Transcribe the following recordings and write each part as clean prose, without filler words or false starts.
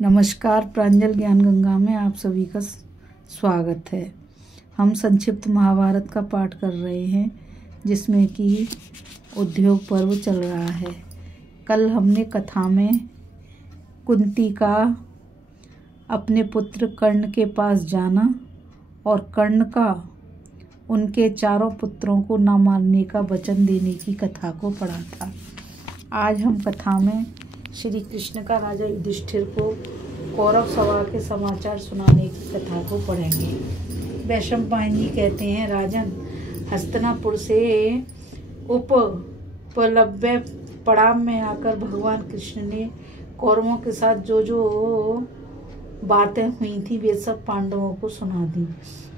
नमस्कार। प्रांजल ज्ञान गंगा में आप सभी का स्वागत है। हम संक्षिप्त महाभारत का पाठ कर रहे हैं, जिसमें कि उद्योग पर्व चल रहा है। कल हमने कथा में कुंती का अपने पुत्र कर्ण के पास जाना और कर्ण का उनके चारों पुत्रों को न मारने का वचन देने की कथा को पढ़ा था। आज हम कथा में श्री कृष्ण का राजा युधिष्ठिर को कौरव सभा के समाचार सुनाने की कथा को पढ़ेंगे। वैशंपायन जी कहते हैं, राजन, हस्तिनापुर से उपप्लव्य पड़ाव में आकर भगवान कृष्ण ने कौरवों के साथ जो जो बातें हुई थी वे सब पांडवों को सुना दी।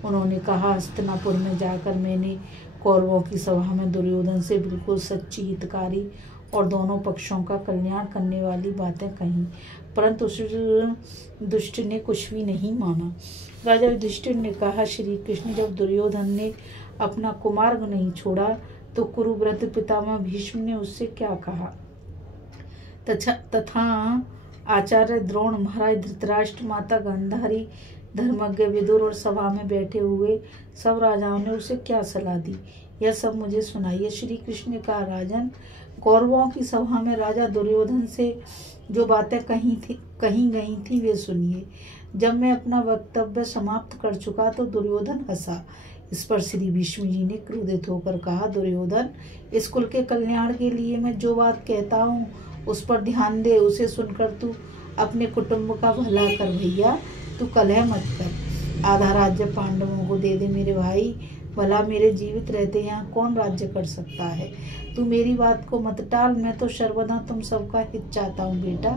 उन्होंने कहा, हस्तिनापुर में जाकर मैंने कौरवों की सभा में दुर्योधन से बिल्कुल सच्ची, हितकारी और दोनों पक्षों का कल्याण करने वाली बातें कही, परंतु उस दुष्ट ने कुछ भी नहीं माना। राजा युधिष्ठिर ने कहा, श्री कृष्ण, जब दुर्योधन ने अपना कुमार्ग नहीं छोड़ा तो कुरुव्रत पितामह भीष्म ने उससे क्या कहा? तथा आचार्य द्रोण, महाराज धृतराष्ट्र, माता गांधारी, धर्मज्ञ विदुर और सभा में बैठे हुए सब राजाओं ने उसे क्या सलाह दी, यह सब मुझे सुनाइए। श्री कृष्ण ने कहा, राजन, कौरवों की सभा में राजा दुर्योधन से जो बातें कही गई थी वे सुनिए। जब मैं अपना वक्तव्य समाप्त कर चुका तो दुर्योधन हंसा। इस पर श्री भीष्म जी ने क्रोधित होकर कहा, दुर्योधन, इस कुल के कल्याण के लिए मैं जो बात कहता हूँ उस पर ध्यान दे। उसे सुनकर तू अपने कुटुंब का भला कर भैया, तू कलह मत कर। आधा राज्य पांडवों को दे दे मेरे भाई। भला मेरे जीवित रहते यहाँ कौन राज्य कर सकता है? तू मेरी बात को मत टाल। मैं तो सर्वदा तुम सबका हित चाहता हूँ बेटा।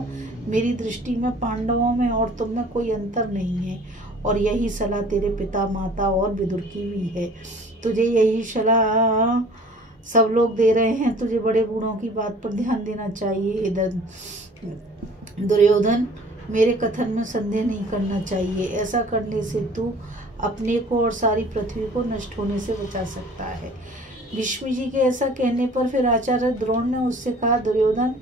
मेरी दृष्टि में पांडवों में और तुम में कोई अंतर नहीं है, और यही सलाह तेरे पिता, माता और विदुर की भी है। तुझे यही सलाह सब लोग दे रहे हैं। तुझे बड़े बूढ़ों की बात पर ध्यान देना चाहिए। दुर्योधन, मेरे कथन में संदेह नहीं करना चाहिए। ऐसा करने से तू अपने को और सारी पृथ्वी को नष्ट होने से बचा सकता है। भीष्म जी के ऐसा कहने पर फिर आचार्य द्रोण ने उससे कहा, दुर्योधन,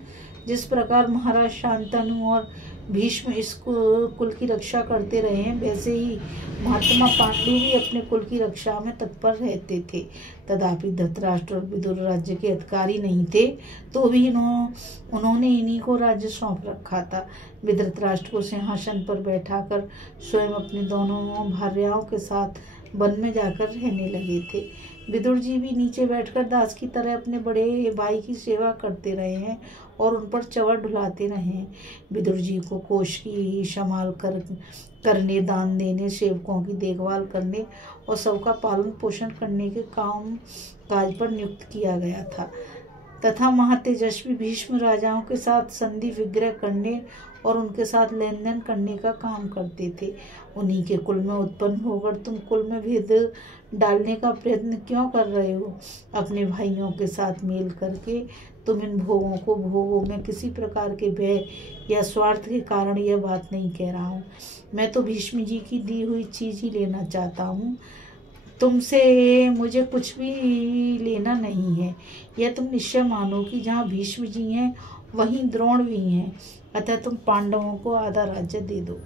जिस प्रकार महाराज शांतनु और भीष्म इस कुल की रक्षा करते रहे हैं, वैसे ही महात्मा पांडु भी अपने कुल की रक्षा में तत्पर रहते थे। तथापि धृतराष्ट्र और विदुर राज्य के अधिकारी नहीं थे, तो भी उन्होंने इन्हीं को राज्य सौंप रखा था। वे धृतराष्ट्र को सिंहासन पर बैठाकर स्वयं अपनी दोनों भार्याओं के साथ वन में जाकर रहने लगे थे। विदुर जी भी नीचे बैठकर दास की तरह अपने बड़े भाई की सेवा करते रहे हैं और उन पर चवर ढुलाते रहे हैं। विदुर जी को कोष की संभाल करने, दान देने, सेवकों की देखभाल करने और सबका पालन पोषण करने के काम काज पर नियुक्त किया गया था, तथा महातेजस्वी भीष्म राजाओं के साथ संधि विग्रह करने और उनके साथ लेन देन करने का काम करते थे। उन्हीं के कुल में उत्पन्न होकर तुम कुल में भेद डालने का प्रयत्न क्यों कर रहे हो? अपने भाइयों के साथ मेल करके तुम इन भोगों में किसी प्रकार के भय या स्वार्थ के कारण यह बात नहीं कह रहा हूँ। मैं तो भीष्म जी की दी हुई चीज ही लेना चाहता हूँ। तुमसे मुझे कुछ भी लेना नहीं है। यह तुम निश्चय मानो कि जहाँ भीष्म जी हैं वहीं द्रोण भी हैं, अतः तुम पांडवों को आधा राज्य दे दो।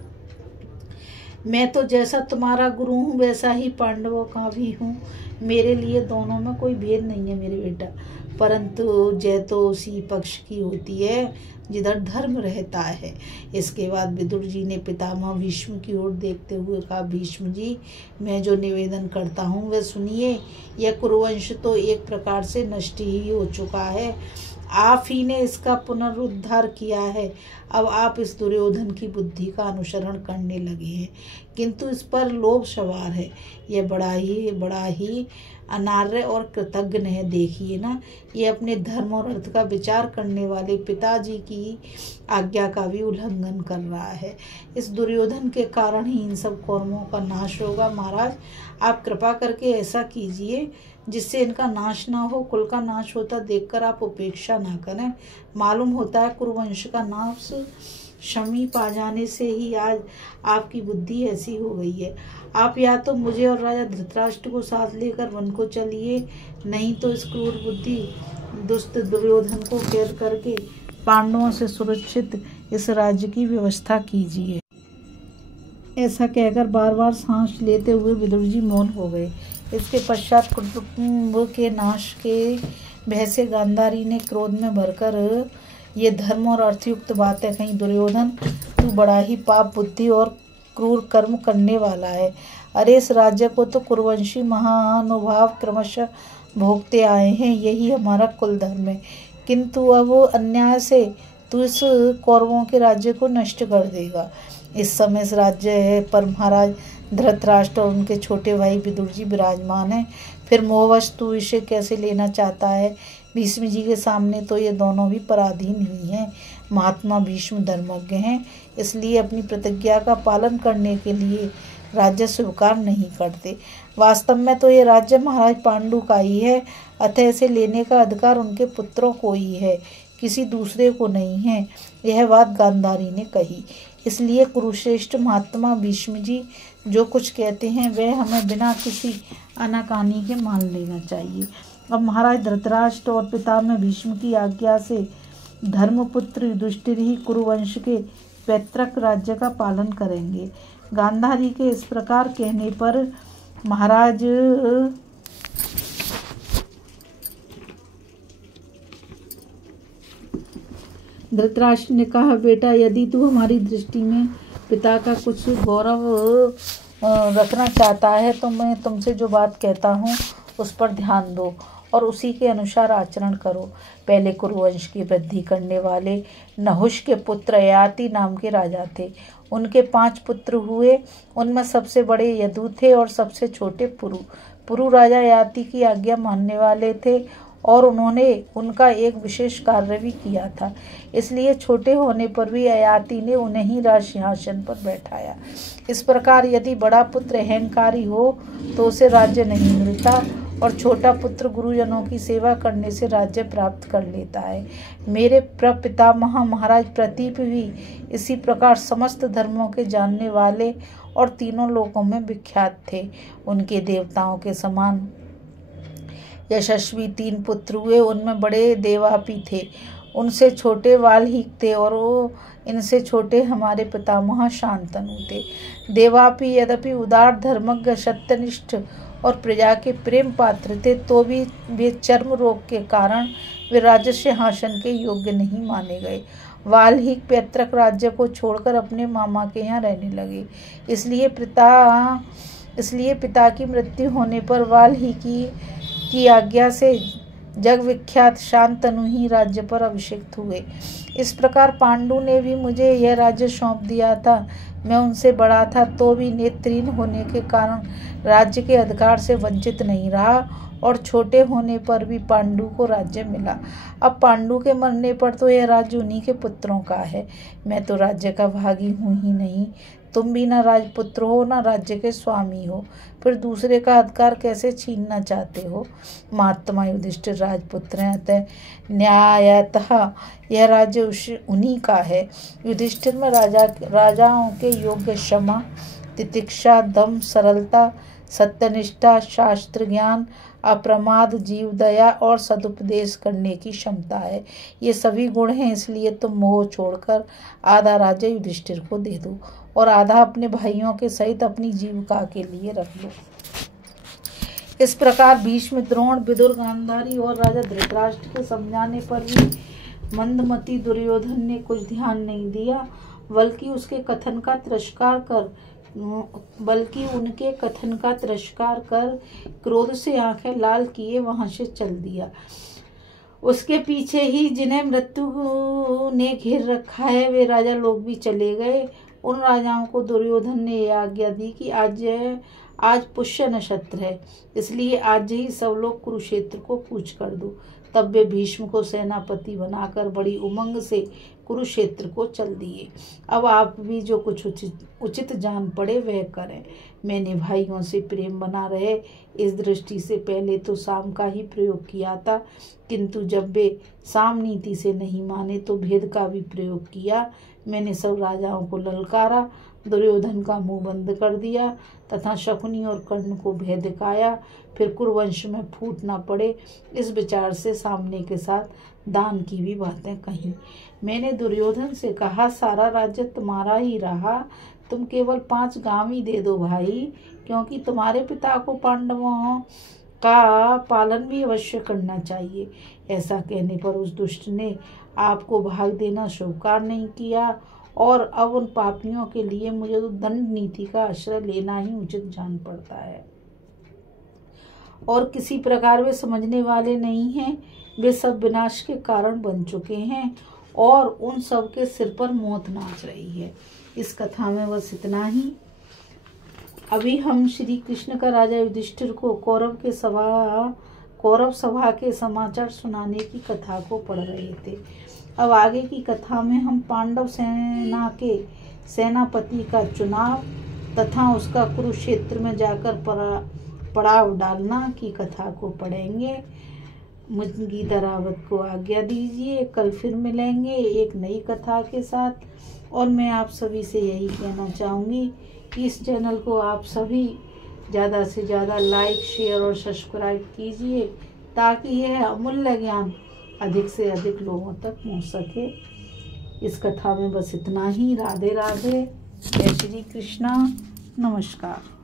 मैं तो जैसा तुम्हारा गुरु हूँ वैसा ही पांडवों का भी हूँ। मेरे लिए दोनों में कोई भेद नहीं है मेरे बेटा, परंतु जय तो उसी पक्ष की होती है जिधर धर्म रहता है। इसके बाद विदुर जी ने पितामह भीष्म की ओर देखते हुए कहा, भीष्म जी, मैं जो निवेदन करता हूँ वह सुनिए। यह कुरुवंश तो एक प्रकार से नष्ट ही हो चुका है। आप ही ने इसका पुनरुद्धार किया है। अब आप इस दुर्योधन की बुद्धि का अनुसरण करने लगे हैं, किंतु इस पर लोभ सवार है। यह बड़ा ही अनार्य और कृतज्ञ है। देखिए ना, ये अपने धर्म और अर्थ का विचार करने वाले पिताजी की आज्ञा का भी उल्लंघन कर रहा है। इस दुर्योधन के कारण ही इन सब कौरवों का नाश होगा। महाराज, आप कृपा करके ऐसा कीजिए जिससे इनका नाश ना हो। कुल का नाश होता देखकर आप उपेक्षा ना करें। मालूम होता है कुरुवंश का नाश समीप आ जाने से ही आज आपकी बुद्धि ऐसी हो गई है। आप या तो मुझे और राजा धृतराष्ट्र को साथ लेकर वन को चलिए, नहीं तो इस क्रूर बुद्धि दुष्ट दुर्योधन को कैद करके पांडवों से सुरक्षित इस राज्य की व्यवस्था कीजिए। ऐसा कहकर बार बार सांस लेते हुए विदुर जी मौन हो गए। इसके पश्चात कुटुंब के नाश के भय से गांधारी ने क्रोध में भरकर ये धर्म और अर्थयुक्त बातें कही। दुर्योधन, तू बड़ा ही पाप बुद्धि और क्रूर कर्म करने वाला है। अरे, इस राज्य को तो कुरुवंशी महानुभाव क्रमशः भोगते आए हैं, यही हमारा कुल धर्म है। किंतु अब अन्याय से तू इस कौरवों के राज्य को नष्ट कर देगा। इस समय इस राज्य पर महाराज धृतराष्ट्र और उनके छोटे भाई विदुर जी विराजमान हैं। फिर मोहवश तू इसे कैसे लेना चाहता है? भीष्म जी के सामने तो ये दोनों भी पराधीन ही हैं। महात्मा भीष्म धर्मज्ञ हैं, इसलिए अपनी प्रतिज्ञा का पालन करने के लिए राज्य स्वीकार नहीं करते। वास्तव में तो ये राज्य महाराज पांडु का ही है, अतः इसे लेने का अधिकार उनके पुत्रों को ही है, किसी दूसरे को नहीं है। यह बात गांधारी ने कही। इसलिए कुरुश्रेष्ठ महात्मा भीष्म जी जो कुछ कहते हैं वह हमें बिना किसी आनाकानी के मान लेना चाहिए। अब महाराज धृतराष्ट्र और पितामह भीष्म की आज्ञा से धर्मपुत्र युधिष्ठिर ही कुरुवंश के पैतृक राज्य का पालन करेंगे। गांधारी के इस प्रकार कहने पर महाराज धृतराष्ट्र ने कहा, बेटा, यदि तू हमारी दृष्टि में पिता का कुछ गौरव रखना चाहता है तो मैं तुमसे जो बात कहता हूँ उस पर ध्यान दो और उसी के अनुसार आचरण करो। पहले कुरुवंश की वृद्धि करने वाले नहुष के पुत्र ययाति नाम के राजा थे। उनके 5 पुत्र हुए, उनमें सबसे बड़े यदु थे और सबसे छोटे पुरु। पुरु राजा ययाति की आज्ञा मानने वाले थे और उन्होंने उनका एक विशेष कार्य भी किया था, इसलिए छोटे होने पर भी ययाति ने उन्हें ही राज सिंहासन पर बैठाया। इस प्रकार यदि बड़ा पुत्र अहंकारी हो तो उसे राज्य नहीं मिलता और छोटा पुत्र गुरुजनों की सेवा करने से राज्य प्राप्त कर लेता है। मेरे प्रपितामह महाराज प्रतीप भी इसी प्रकार समस्त धर्मों के जानने वाले और तीनों लोकों में विख्यात थे। उनके देवताओं के समान यशस्वी 3 पुत्र हुए, उनमें बड़े देवापी थे, उनसे छोटे वाल्मीकि थे और इनसे छोटे हमारे पितामह शांतनु थे। देवापी यद्यपि उदार धर्मज्ञ सत्यनिष्ठ और प्रजा के प्रेम पात्र थे, तो भी वे चर्म रोग के कारण वे राज्य सिंहासन के योग्य नहीं माने गए। वाल्मीकि पैतृक राज्य को छोड़कर अपने मामा के यहाँ रहने लगे। इसलिए पिता की मृत्यु होने पर वाल्मीकि की आज्ञा से जग विख्यात शांतनु ही राज्य पर अभिषिक्त हुए। इस प्रकार पांडु ने भी मुझे यह राज्य सौंप दिया था। मैं उनसे बड़ा था तो भी नेत्रहीन होने के कारण राज्य के अधिकार से वंचित नहीं रहा और छोटे होने पर भी पांडु को राज्य मिला। अब पांडु के मरने पर तो यह राज्य उन्हीं के पुत्रों का है। मैं तो राज्य का भागी हूँ ही नहीं। तुम भी ना राजपुत्र हो ना राज्य के स्वामी हो, फिर दूसरे का अधिकार कैसे छीनना चाहते हो? महात्मा युधिष्ठिर राजपुत्र हैं, अतः न्यायतः यह राज्य उन्हीं का है। युधिष्ठिर में राजाओं के योग्य क्षमा, तितिक्षा, दम, सरलता, सत्यनिष्ठा, शास्त्र ज्ञान, अप्रमाद, जीव दया और सदुपदेश करने की क्षमता है। ये सभी गुण हैं, इसलिए तुम मोह छोड़कर आधा राज्य युधिष्ठिर को दे दो और आधा अपने भाइयों के सहित अपनी जीविका के लिए रख लो। इस प्रकार भीष्म, द्रोण, विदुर, गांधारी और राजा धृतराष्ट्र के समझाने पर भी मंदमती दुर्योधन ने कुछ ध्यान नहीं दिया, बल्कि उनके कथन का तिरस्कार कर क्रोध से आंखें लाल किए वहां से चल दिया। उसके पीछे ही जिन्हें मृत्यु ने घेर रखा है वे राजा लोग भी चले गए। उन राजाओं को दुर्योधन ने यह आज्ञा दी कि आज पुष्य नक्षत्र है, इसलिए आज ही सब लोग कुरुक्षेत्र को कूच कर दो। तब वे भीष्म को सेनापति बनाकर बड़ी उमंग से कुरुक्षेत्र को चल दिए। अब आप भी जो कुछ उचित जान पड़े वह करें। मैंने भाइयों से प्रेम बना रहे इस दृष्टि से पहले तो साम का ही प्रयोग किया था, किंतु जब वे साम नीति से नहीं माने तो भेद का भी प्रयोग किया। मैंने सब राजाओं को ललकारा, दुर्योधन का मुंह बंद कर दिया तथा शकुनी और कर्ण को भय दिखाया, फिर कुरुवंश में फूट न पड़े इस विचार से सामने के साथ दान की भी बातें कही। मैंने दुर्योधन से कहा, सारा राज्य तुम्हारा ही रहा, तुम केवल 5 गांव ही दे दो भाई, क्योंकि तुम्हारे पिता को पांडवों का पालन भी अवश्य करना चाहिए। ऐसा कहने पर उस दुष्ट ने आपको भाग देना स्वीकार नहीं किया, और अब उन पापियों के लिए मुझे तो दंड नीति का आश्रय लेना ही उचित जान पड़ता है। और किसी प्रकार वे समझने वाले नहीं हैं, वे सब विनाश के कारण बन चुके हैं, और उन सब के सिर पर मौत नाच रही है। इस कथा में बस इतना ही। अभी हम श्री कृष्ण का राजा युधिष्ठिर को कौरव सभा के समाचार सुनाने की कथा को पढ़ रहे थे। अब आगे की कथा में हम पांडव सेना के सेनापति का चुनाव तथा उसका कुरुक्षेत्र में जाकर पड़ाव डालना की कथा को पढ़ेंगे। मुझे दरावत को आज्ञा दीजिए, कल फिर मिलेंगे एक नई कथा के साथ। और मैं आप सभी से यही कहना चाहूँगी कि इस चैनल को आप सभी ज़्यादा से ज़्यादा लाइक, शेयर और सब्सक्राइब कीजिए, ताकि यह अमूल्य ज्ञान अधिक से अधिक लोगों तक पहुँच सके। इस कथा में बस इतना ही। राधे राधे, जय श्री कृष्णा, नमस्कार।